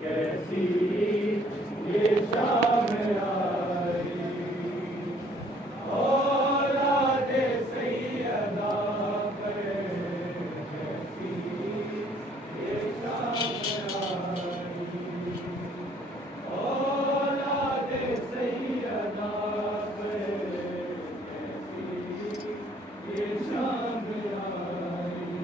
کیسی یہ شام آئی اولاد سیدہ پر، کیسی یہ شام آئی اولاد سیدہ پر، کیسی یہ شام آئی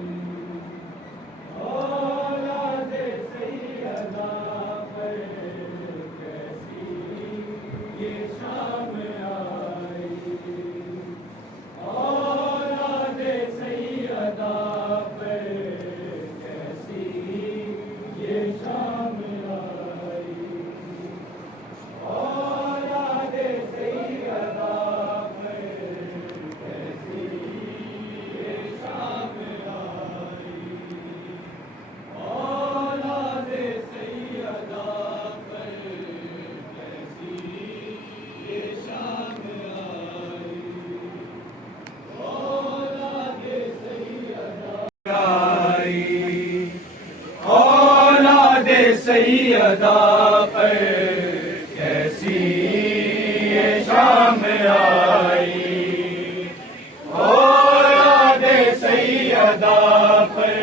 اولاد سیدہ پر، کیسی یہ شام آئی اولاد سیدہ پر، کیسی یہ شام آئی اولاد سیدہ پر، کیسی یہ شام آئی اولاد سیدہ پر، کیسی یہ شام آئی اولاد سیدہ آئی اولاد سیدہ پر، کیسی یہ شام آئی اولاد سیدہ پر،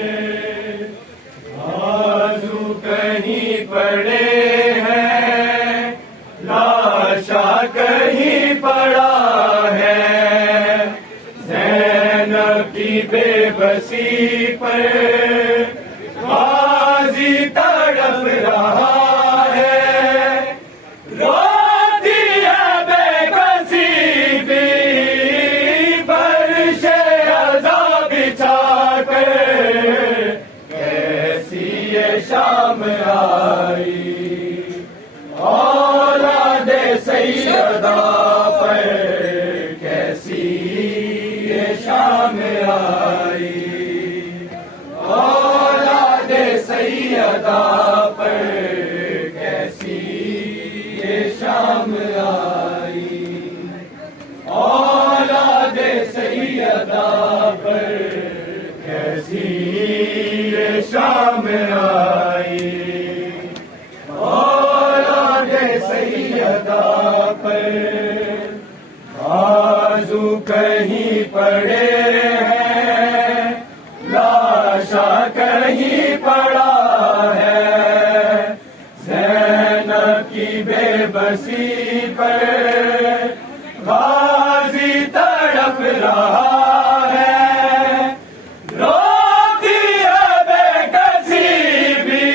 بازو کہیں پڑے ہیں لاشا کہیں پڑا ہے، زینب کی بے بسی پر غازی تڑپ رہا ہے، روتی ہے بے کسی بھی فرش عزا بچھا کر، کیسی یہ شام آئی اولاد سیدہ پر، کیسی یہ شام آئی اولاد سیدہ پر، کیسی یہ شام آئی اولاد سیدہ پر، کیسی یہ شام آئی اولاد سیدہ پر، بازو کہیں پڑے ہیں لاشا کہیں پڑا ہے، زینب کی بے بسی پر غازی تڑپ رہا ہے، روتی ہے بے کسی بھی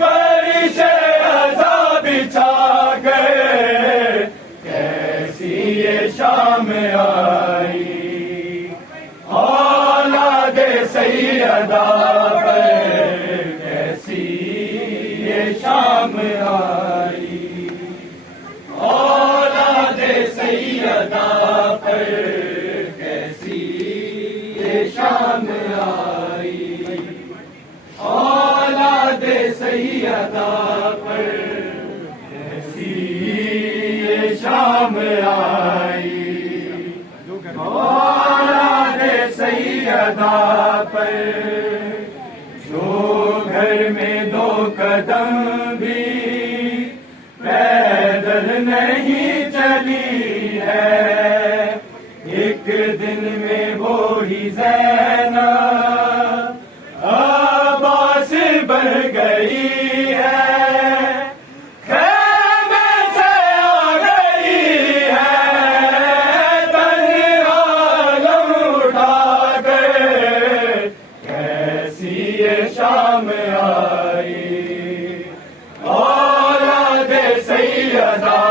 فرش عزا بچھا کر، کیسی یہ شام آئی اولاد سیدہ پر، کیسی یہ شام آئی اولاد سیدہ پر، کیسی یہ شام آئی اولاد سیدہ پر، کیسی یہ شام آئی اولاد سیدہ پر، جو گھر میں دو قدم بھی پیدل نہیں چلی ہے، ایک دن میں وہی زینب عباس بن گئی ہے، خیمے سے آ گئی ہے تنہا لم اٹھا کر، کیسی یہ شام آئی اولاد سیدہ